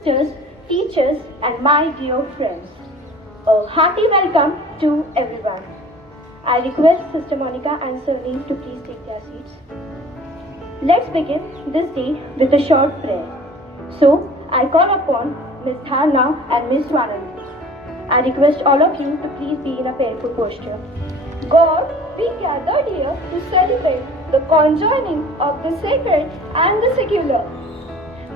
sisters, teachers, and my dear friends. A hearty welcome to everyone. I request Sister Monica and Sir Neil to please take their seats. Let's begin this day with a short prayer. So, I call upon Miss Dharna and Miss Swanand. I request all of you to please be in a prayerful posture. God, we gathered here to celebrate the conjoining of the sacred and the secular.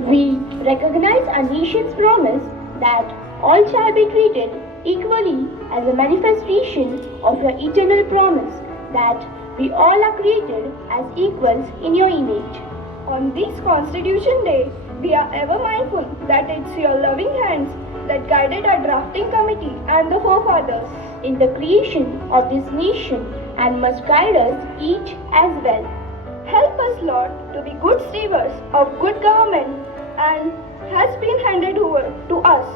We recognize our nation's promise that all shall be treated equally as a manifestation of your eternal promise that we all are created as equals in your image. On this Constitution Day, we are ever mindful that it's your loving hands that guided our drafting committee and the forefathers in the creation of this nation and must guide us each as well. Help us, Lord, to be good stewards of good government and has been handed over to us.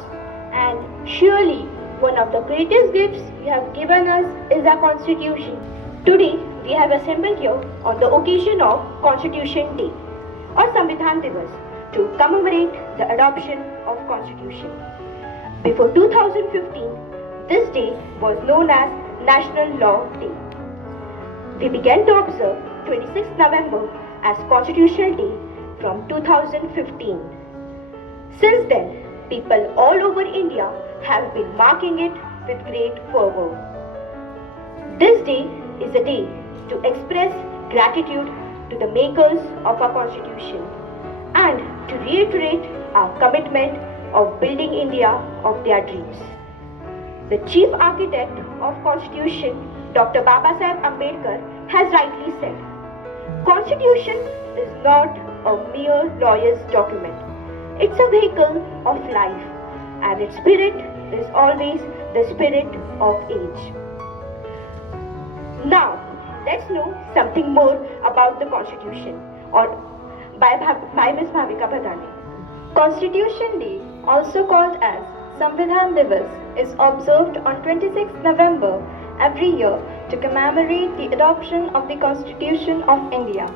And surely, one of the greatest gifts you have given us is our Constitution. Today, we have assembled here on the occasion of Constitution Day or Samvidhan Divas to commemorate the adoption of Constitution. Before 2015, this day was known as National Law Day. We began to observe 26th November as Constitutional Day from 2015. Since then, people all over India have been marking it with great fervor. This day is a day to express gratitude to the makers of our Constitution and to reiterate our commitment of building India of their dreams. The chief architect of Constitution, Dr. Babasaheb Ambedkar, has rightly said, Constitution is not a mere lawyer's document. It's a vehicle of life, and its spirit is always the spirit of age. Now, let's know something more about the Constitution, or by Ms. Bhavika Badane. Constitution Day, also called as Samvidhan Divas, is observed on 26th November every year to commemorate the adoption of the Constitution of India.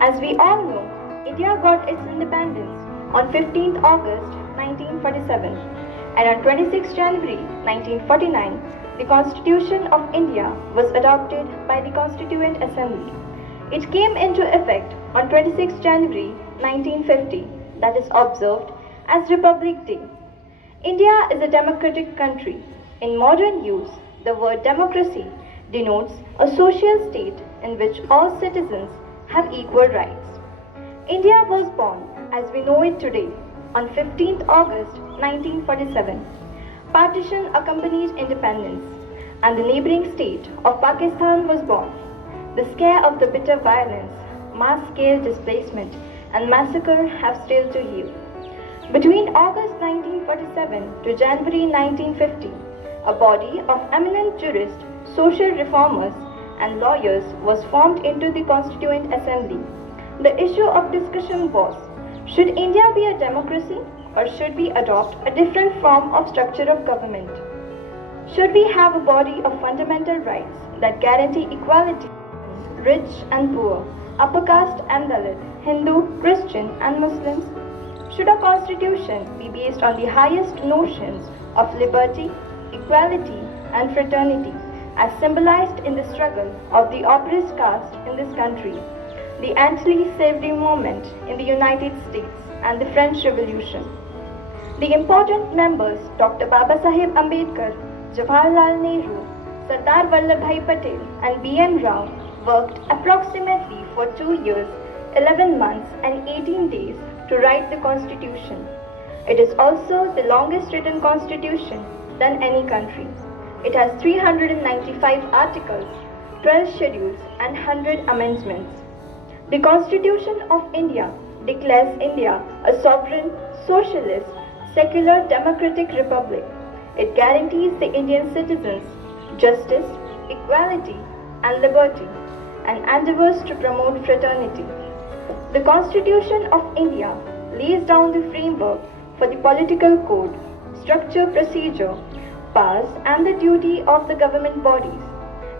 As we all know, India got its independence on 15th August 1947 and on 26th January 1949, the Constitution of India was adopted by the Constituent Assembly. It came into effect on 26th January 1950, that is observed as Republic Day. India is a democratic country. In modern use, the word democracy denotes a social state in which all citizens have equal rights. India was born as we know it today on 15th August 1947. Partition accompanied independence and the neighboring state of Pakistan was born. The scare of the bitter violence, mass-scale displacement and massacre have still to heal. Between August 1947 to January 1950, a body of eminent jurists, social reformers and lawyers was formed into the Constituent Assembly. The issue of discussion was, should India be a democracy or should we adopt a different form of structure of government? Should we have a body of fundamental rights that guarantee equality, rich and poor, upper caste and Dalit, Hindu, Christian and Muslims? Should our constitution be based on the highest notions of liberty, equality and fraternity as symbolized in the struggle of the oppressed caste in this country, the anti-slavery movement in the United States and the French Revolution? The important members Dr. Babasaheb Ambedkar, Jawaharlal Nehru, Sardar Vallabhbhai Patel and B.N. Rao worked approximately for 2 years, 11 months and 18 days to write the Constitution. It is also the longest written constitution than any country. It has 395 articles, 12 schedules and 100 amendments. The Constitution of India declares India a sovereign, socialist, secular democratic republic. It guarantees the Indian citizens justice, equality and liberty and endeavors to promote fraternity. The Constitution of India lays down the framework for the political code, structure, procedure, powers and the duty of the government bodies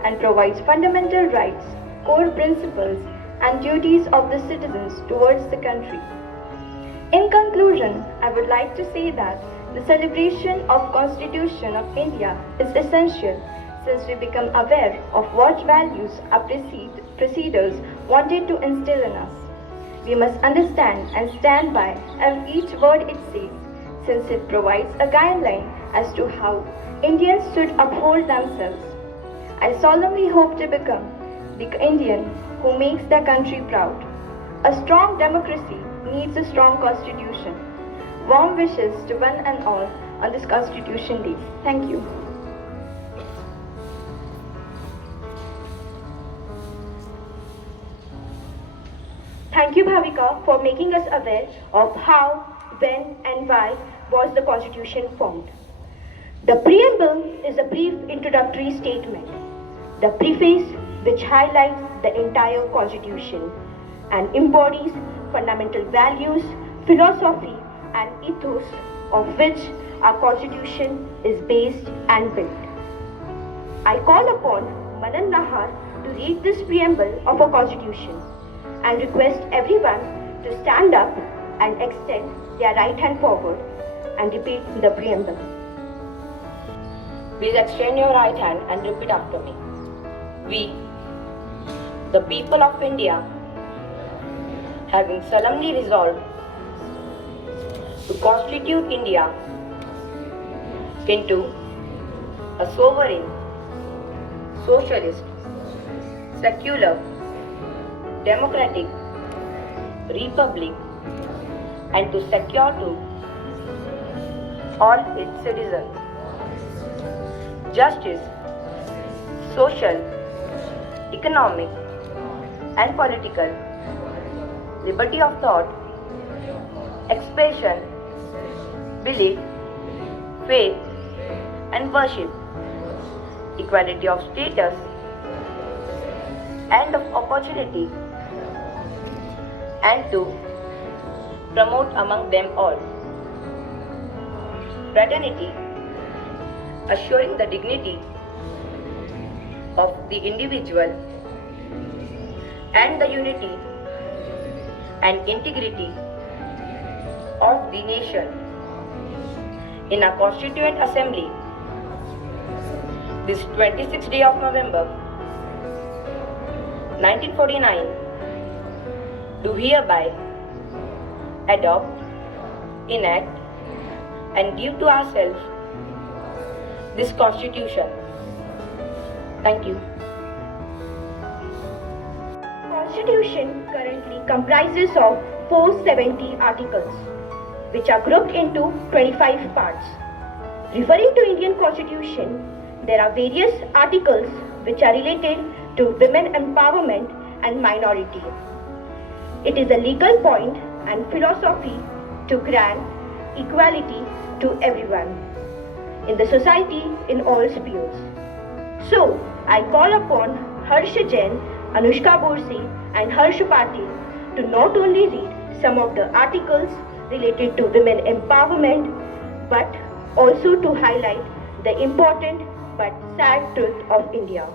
and provides fundamental rights, core principles and duties of the citizens towards the country. In conclusion, I would like to say that the celebration of Constitution of India is essential since we become aware of what values our preceders wanted to instill in us. We must understand and stand by each word it says since it provides a guideline as to how Indians should uphold themselves. I solemnly hope to become the Indian who makes their country proud. A strong democracy needs a strong constitution. Warm wishes to one and all on this Constitution Day. Thank you. Thank you, Bhavika, for making us aware of how, when, and why was the Constitution formed. The preamble is a brief introductory statement. The preface, which highlights the entire Constitution and embodies fundamental values, philosophy, and ethos of which our Constitution is based and built. I call upon Manan Nahar to read this preamble of our Constitution and request everyone to stand up and extend their right hand forward and repeat the preamble. Please extend your right hand and repeat after me. We, the people of India, having solemnly resolved to constitute India into a sovereign, socialist, secular, democratic republic, and to secure to all its citizens justice, social, economic, and political liberty of thought, expression, belief, faith, and worship, equality of status and of opportunity, and to promote among them all fraternity, assuring the dignity of the individual and the unity and integrity of the nation. In our Constituent Assembly, this 26th day of November 1949, do hereby adopt, enact, and give to ourselves this Constitution. Thank you. Constitution currently comprises of 470 articles, which are grouped into 25 parts. Referring to Indian Constitution, there are various articles which are related to women empowerment and minority. It is a legal point and philosophy to grant equality to everyone in the society in all spheres. So, I call upon Harsha Jain, Anushka Borse, and Harsh Patil to not only read some of the articles related to women empowerment, but also to highlight the important but sad truth of India.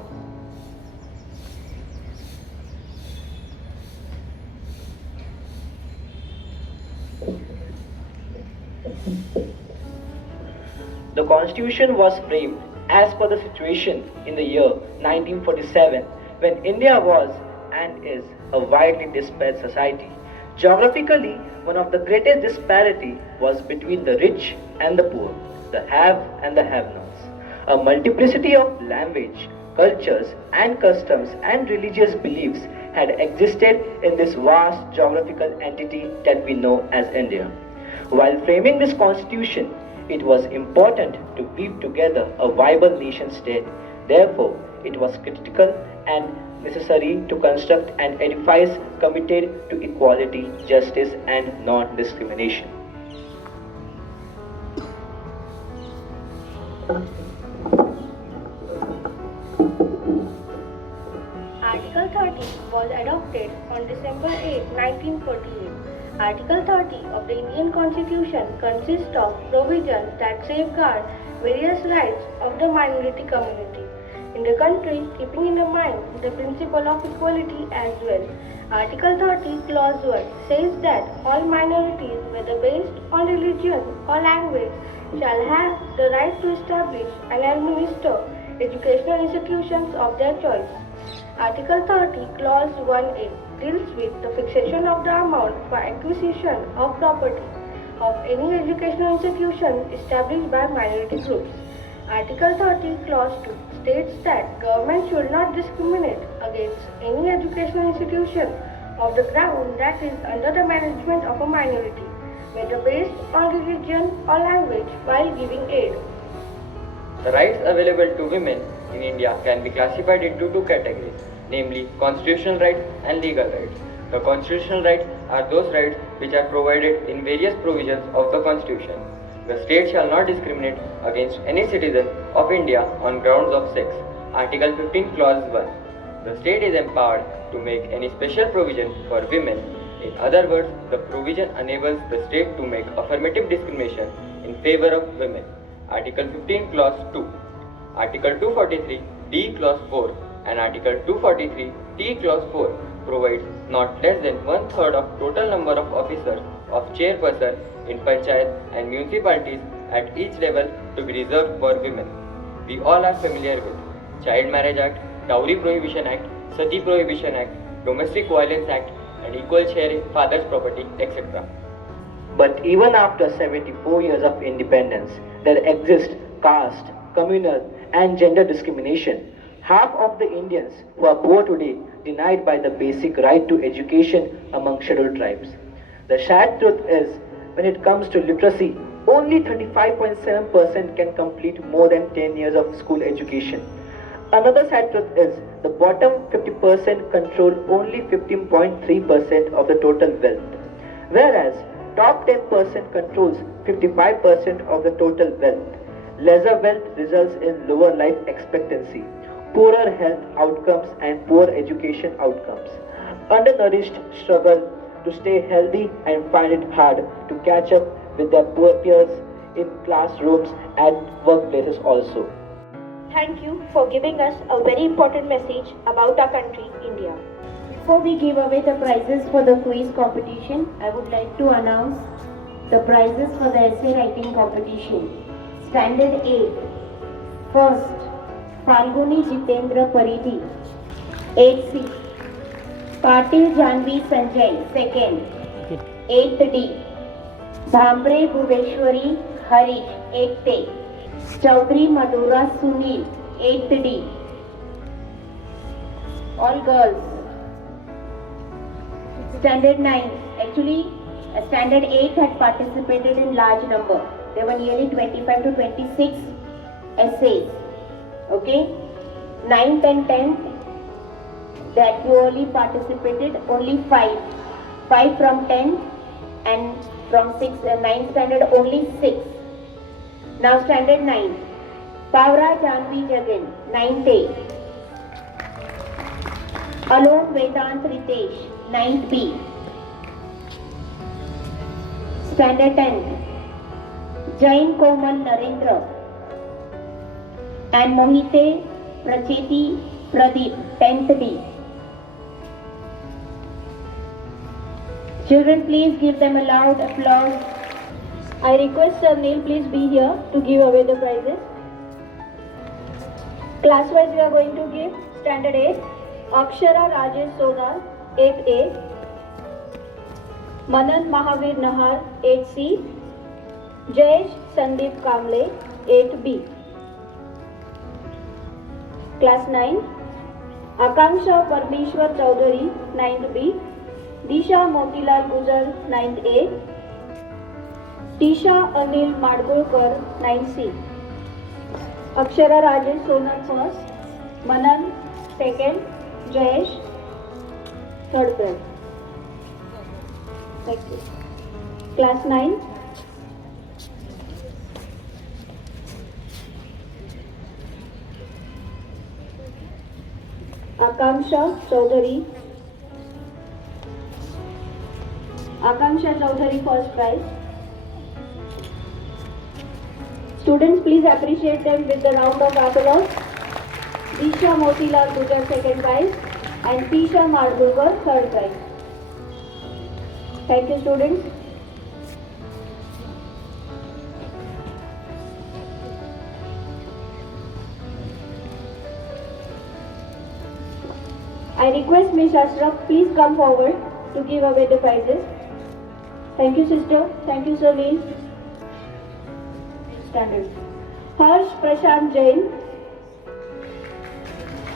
The Constitution was framed as per the situation in the year 1947 when India was and is a widely disparate society. Geographically, one of the greatest disparity was between the rich and the poor, the have and the have-nots. A multiplicity of language, cultures and customs and religious beliefs had existed in this vast geographical entity that we know as India. While framing this constitution, it was important to weave together a viable nation state. Therefore, it was critical and necessary to construct an edifice committed to equality, justice, and non-discrimination. Article 30 was adopted on December 8, 1948. Article 30 of the Indian Constitution consists of provisions that safeguard various rights of the minority community. in the country, keeping in mind the principle of equality as well. Article 30, Clause 1 says that all minorities, whether based on religion or language, shall have the right to establish and administer educational institutions of their choice. Article 30, Clause 1a deals with the fixation of the amount for acquisition of property of any educational institution established by minority groups. Article 30, Clause 2 states that government should not discriminate against any educational institution of the ground that is under the management of a minority, whether based on religion or language, while giving aid. The rights available to women in India can be classified into two categories, namely constitutional rights and legal rights. The constitutional rights are those rights which are provided in various provisions of the Constitution. The state shall not discriminate against any citizen of India on grounds of sex. Article 15, Clause 1. The state is empowered to make any special provision for women. In other words, the provision enables the state to make affirmative discrimination in favor of women. Article 15, Clause 2. Article 243, D, Clause 4 and Article 243, T, Clause 4 provides not less than one-third of total number of officers of chairperson in panchayat and municipalities at each level to be reserved for women. We all are familiar with Child Marriage Act, Dowry Prohibition Act, Sati Prohibition Act, Domestic Violence Act and equal share in father's property, etc. But even after 74 years of independence, there exists caste, communal and gender discrimination. Half of the Indians who are poor today denied by the basic right to education among scheduled tribes. The sad truth is, when it comes to literacy, only 35.7% can complete more than 10 years of school education. Another sad truth is, the bottom 50% control only 15.3% of the total wealth, whereas top 10% controls 55% of the total wealth. Lesser wealth results in lower life expectancy, poorer health outcomes and poor education outcomes. Undernourished struggle to stay healthy and find it hard to catch up with their poor peers in classrooms and workplaces also. Thank you for giving us a very important message about our country, India. Before we give away the prizes for the quiz competition, I would like to announce the prizes for the essay writing competition. Standard A. First, Falguni Jitendra Paridhi, 8C. Patil Janvi Sanjay, second, 8th D. Bhambre Bhuveshwari Harish, 8th A. Chaudhary Madhura Sunil, 8th D. All girls. Standard 9. Actually, Standard 8 had participated in large number. There were nearly 25 to 26 essays. Okay? 9th and 10th, that purely participated only 5. 5 from 10 and from 9th standard only 6. Now standard 9. Pavra Janvi Jagan, 9th A. Alom Vedant Ritesh, 9th B. Standard 10. Jain Komal Narendra and Mohite Pracheti Pradeep, 10th B. Children, please give them a loud applause. I request Sir Neil please be here to give away the prizes. Class-wise we are going to give Standard 8, Akshara Rajesh Sodar, 8th A. Manan Mahavir Nahar, 8C. Jayesh Sandeep Kamble, 8B. Class 9, Akanksha Parmeshwar Chaudhary, 9th B. Disha Motilal Gujar, 9th A. Tisha Anil Madgulkar, 9C. Akshara Rajesh Sonar first, Manan second, Jayesh third prize. Thank you. Class 9. Akanksha Chaudhary. Akanksha Chaudhary first prize. Students, please appreciate them with the round of applause. Disha Motilal Dugar second prize and Pisha Mardulkar third prize. Thank you students. I request Ms. Ashraf, please come forward to give away the prizes. Thank you, sister. Thank you, Celine. Standard. Harsh Prashant Jain,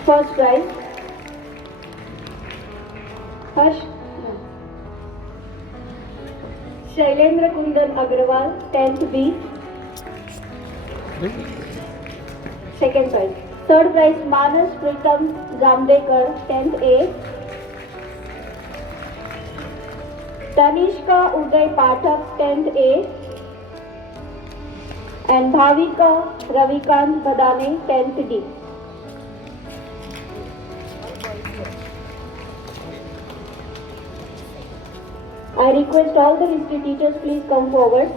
first prize. Harsh. Shailendra Kundan Agrawal, 10th B. Second prize. Third prize, Manas Pritam Zamdekar, 10th A. Tanishka Uday Pathak, 10th A. And Bhavika Ravikant Badane, 10th D. I request all the history teachers please come forward.